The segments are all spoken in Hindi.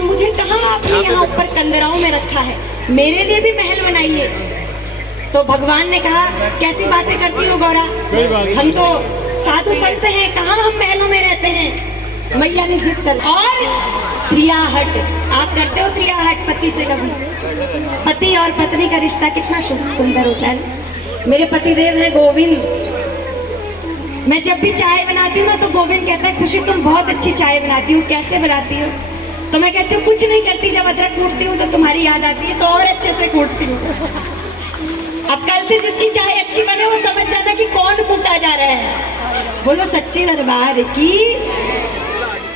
और मुझे कहाँ आपने यहाँ ऊपर कंदराओं में रखा है, मेरे लिए भी महल बनाइए। तो भगवान ने कहा कैसी बातें करती हो गौरा, हम तो साधु संत हैं, कहाँ हम महलों में रहते हैं। मैया ने जिद कर, और त्रियाहट आप करते हो, त्रियाहट पति से कभी? पति और पत्नी का रिश्ता कितना सुंदर होता है ना। मेरे पति देव है गोविंद, मैं जब भी चाय बनाती हूँ ना तो गोविंद कहता है खुशी तुम बहुत अच्छी चाय बनाती हो, कैसे बनाती हो? तो मैं कहती हूँ कुछ नहीं करती, जब अदरक कूटती हूँ तो तुम्हारी याद आती है तो और अच्छे से कूटती हूँ। अब कल से जिसकी चाय अच्छी बने वो समझ जाना कि कौन कूटा जा रहा है। बोलो सच्चे दरबार की।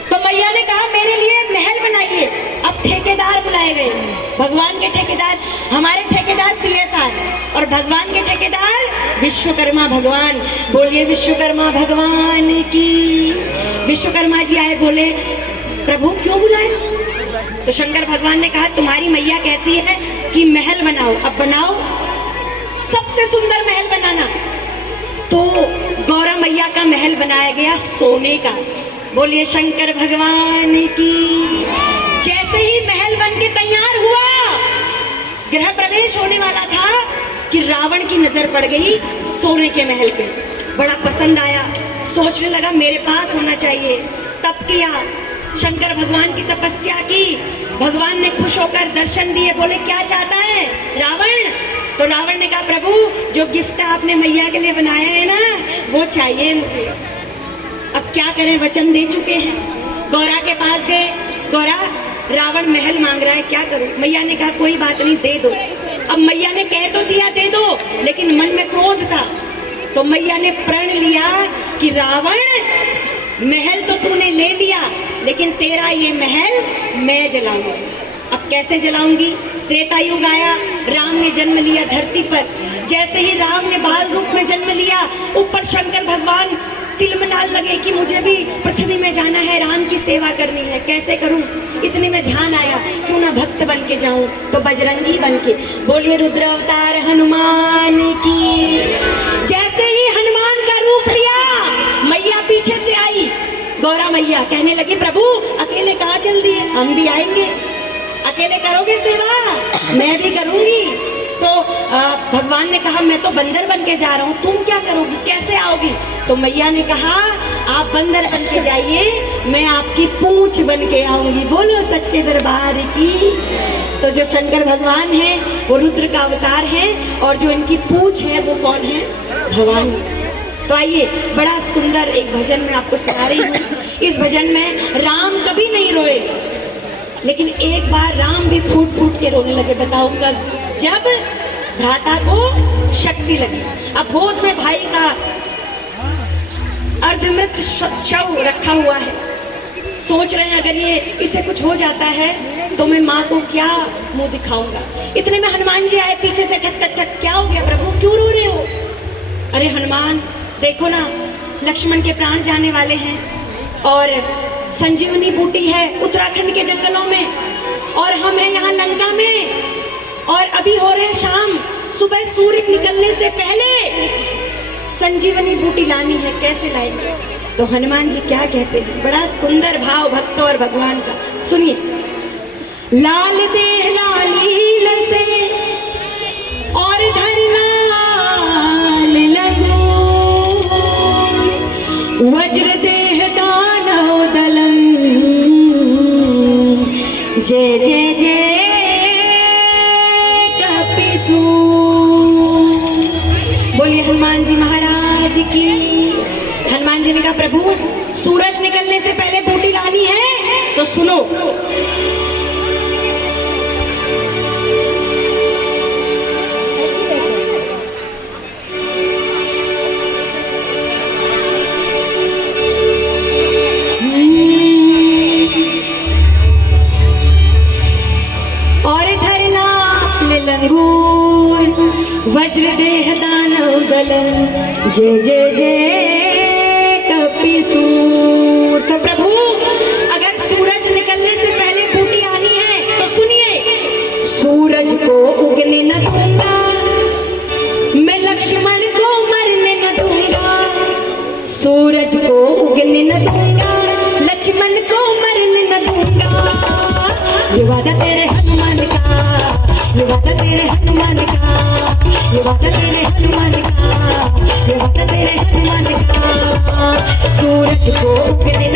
तो मैया ने कहा मेरे लिए महल बनाइए। अब ठेकेदार बुलाए गए, भगवान के ठेकेदार, हमारे ठेकेदार पीएसआर और भगवान के ठेकेदार विश्वकर्मा भगवान। बोलिए विश्वकर्मा भगवान की। विश्वकर्मा जी आए, बोले प्रभु क्यों बुलाया? तो शंकर भगवान ने कहा तुम्हारी मैया कहती है कि महल बनाओ, अब बनाओ, सबसे सुंदर महल बनाना। तो गौरा मैया का महल बनाया गया सोने का। बोलिए शंकर भगवान की। जैसे ही महल बन के तैयार हुआ, गृह प्रवेश होने वाला था कि रावण की नजर पड़ गई सोने के महल पे। बड़ा पसंद आया, सोचने लगा मेरे पास होना चाहिए। तप किया, शंकर भगवान की तपस्या की, भगवान ने खुश होकर दर्शन दिए। बोले क्या चाहता है रावण? तो रावण ने कहा प्रभु जो गिफ्ट आपने मैया के लिए बनाया है ना वो चाहिए मुझे। अब क्या करें, वचन दे चुके हैं। गौरा के पास गए, गौरा रावण महल मांग रहा है, क्या करूं? मैया ने कहा कोई बात नहीं, दे दो। अब मैया ने कह तो दिया दे दो, लेकिन मन में क्रोध था। तो मैया ने प्रण लिया कि रावण महल तो तूने ले लिया, लेकिन तेरा ये महल मैं जलाऊंगी। अब कैसे जलाऊंगी? त्रेता युग आया, राम ने जन्म लिया धरती पर। जैसे ही राम ने बाल रूप में जन्म लिया, ऊपर शंकर भगवान तिलमनाल लगे कि मुझे भी पृथ्वी में जाना है, राम की सेवा करनी है, कैसे करूं? इतने में ध्यान आया क्यों ना भक्त बन के जाऊं, तो बजरंगी बन के। बोलिए रुद्र अवतार हनुमान की। जैसे ही हनुमान का रूप लिया, मैया पीछे से आई। गौरा मैया कहने लगी प्रभु अकेले कहाँ चल दिए, हम भी आएंगे। अकेले करोगे सेवा? मैं भी करूंगी। तो भगवान ने कहा मैं तो बंदर बन के जा रहा हूँ, तुम क्या करोगी, कैसे आओगी? तो मैया ने कहा आप बंदर बन के जाइए, मैं आपकी पूंछ बन के आऊंगी। बोलो सच्चे दरबार की। तो जो शंकर भगवान है वो रुद्र का अवतार है, और जो इनकी पूंछ है वो कौन है? भगवान। तो आइए बड़ा सुंदर एक भजन में आपको सुना रही हूँ। इस भजन में राम कभी नहीं रोए, लेकिन एक बार राम भी फूट फूट के रोने लगे। बताओ कब? जब भ्राता को शक्ति लगी। अब गोद में भाई का अर्धमृत शव रखा हुआ है, सोच रहे हैं अगर ये इसे कुछ हो जाता है तो मैं माँ को क्या मुंह दिखाऊंगा। इतने में हनुमान जी आए पीछे से, ठक ठक ठक, क्या हो गया प्रभु, क्यों रो रहे हो? अरे हनुमान देखो ना, लक्ष्मण के प्राण जाने वाले हैं, और संजीवनी बूटी है उत्तराखंड के जंगलों में, और हम हैं यहाँ लंका में, और अभी हो रहे शाम, सुबह सूर्य निकलने से पहले संजीवनी बूटी लानी है, कैसे लाएंगे? तो हनुमान जी क्या कहते हैं, बड़ा सुंदर भाव भक्तों और भगवान का, सुनिए। लाल देह लालील से और धर लाल लगो, वज्र देह दानव दलम, जय जय जय कपिसु। बोलिए हनुमान जी महाराज की। हनुमान जी ने कहा प्रभु सूरज निकलने से पहले बूटी लानी है, तो सुनो। वज्र देह दानव दलन, जय जय जय कपिसूर। तो प्रभु अगर सूरज निकलने से पहले बूटी आनी है तो सुनिए। सूरज को उगने न दूंगा, मैं लक्ष्मण को मरने न दूंगा। सूरज को उगने न दूंगा, लक्ष्मण को मरने न दूंगा। ये वादा तेरे हनुमान का, ये वादा तेरे हनुमान का, ये वादा तेरे हनुमान का, ये वादा तेरे हनुमान का। सूरज को उगने